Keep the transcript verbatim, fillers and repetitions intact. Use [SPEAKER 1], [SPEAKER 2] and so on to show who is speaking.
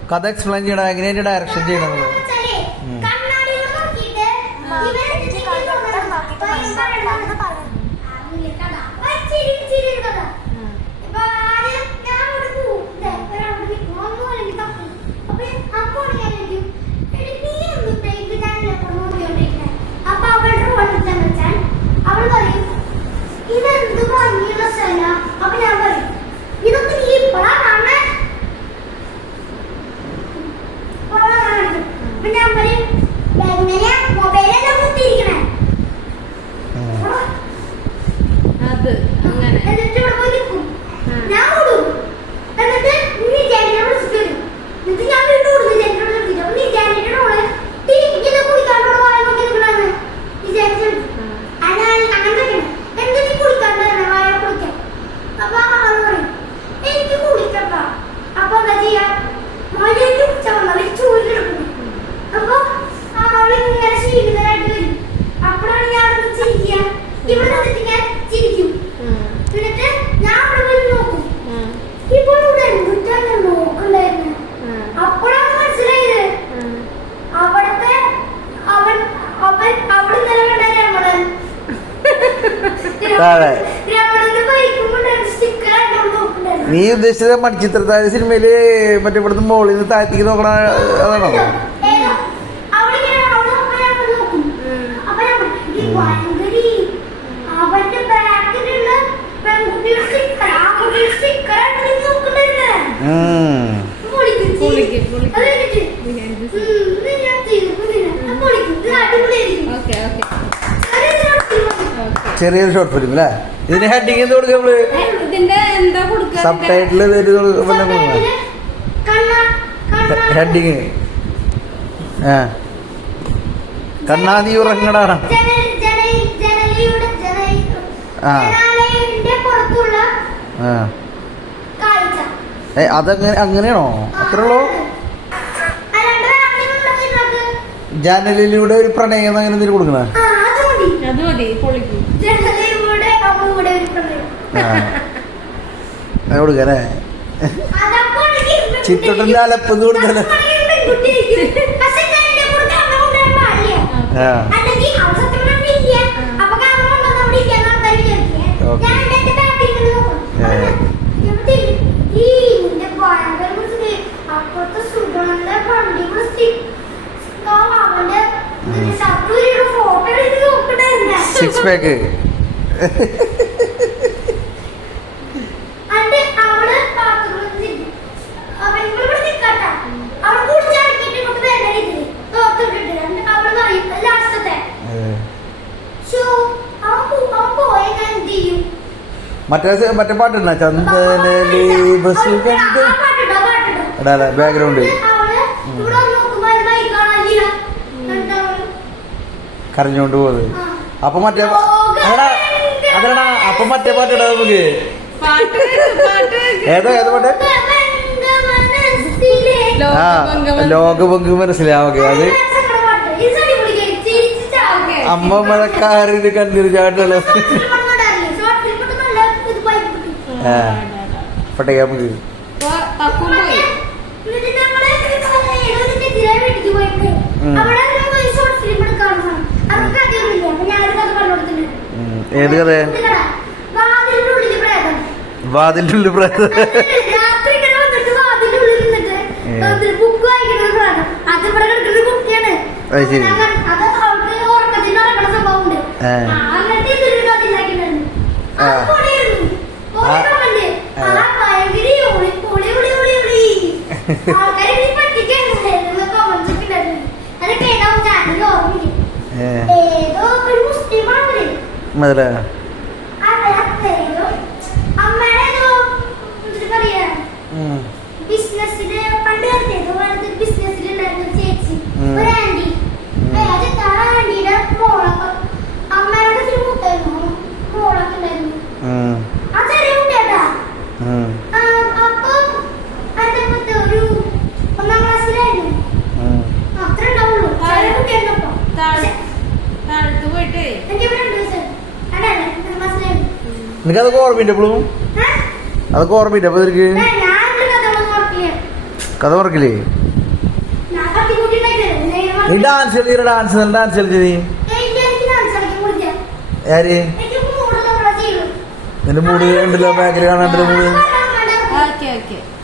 [SPEAKER 1] കഥ എക്സ്പ്ലെയിൻ ചെയ്യണം, എങ്ങനെയാണ് ഡയറക്ഷൻ ചെയ്യണത്? നീ ഉദ്ദേശിച്ചത് മണിച്ചിത്രത്താഴ് സിനിമയില് മറ്റേ ഇവിടുന്ന് മോളിൽ നിന്ന് താഴ്ത്തിക്ക് നോക്കണ അതാണോ? ചെറിയൊരു ഷോർട്ട് ഫിലിം അല്ലേ? ഇതിന് ഹെഡിങ് എന്ത് കൊടുക്കുക നമ്മള്? സബ് ടൈറ്റില് ഹെഡിങ് ആ കണ്ണാതി ഉറങ്ങടാണ്. ആ ഏ അതങ്ങനെ അങ്ങനെയാണോ? അത്രയുള്ളൂ? ജനലിലൂടെ ഒരു പ്രണയം അങ്ങനെ എന്തെങ്കിലും കൊടുക്കണേ? കൊടുക്കല്ലേ? ചിത്രത്തിന്റെ അലപ്പെന്ന് കൊടുക്കല്ലേ? സിക്സ് പാക്ക് മറ്റേ മറ്റേ പാട്ടുണ്ടാ ചന്ദനലി ബസ് ബാക്ക്ഗ്രൗണ്ട് കരഞ്ഞോണ്ട് പോകുന്നത്. അപ്പൊ മറ്റേ അതടാ അപ്പൊ മറ്റേ പാട്ടിടാ നമുക്ക്. ഏതോ ഏതോ പാട്ട്? ആ ലോകഭംഗു മനസ്സിലാവുക. അത് അമ്മ മഴക്കാരിന് കണ്ണീർ ചാട്ടല്ലോ. ആ പട്ടേ നമുക്ക് ഏത് കഥ? വാതിലിന്റെ ഉള്ളിൽ പ്രേതം. അത് ശരി. മതില നിനക്കതൊക്കെ ഓർമ്മയില്ല എപ്പോഴും? അതൊക്കെ ഓർമ്മയില്ല അപ്പൊ നിനക്ക്? കഥ പറക്കില്ലേ നീ ഡാൻസ് കളിയ ഡാൻസ് നല്ല ഡാൻസ് കളിച്ച നീ ആര് നിന്റെ മൂട് ഉണ്ടല്ലോ ബാക്കിൽ കാണാൻ മൂട്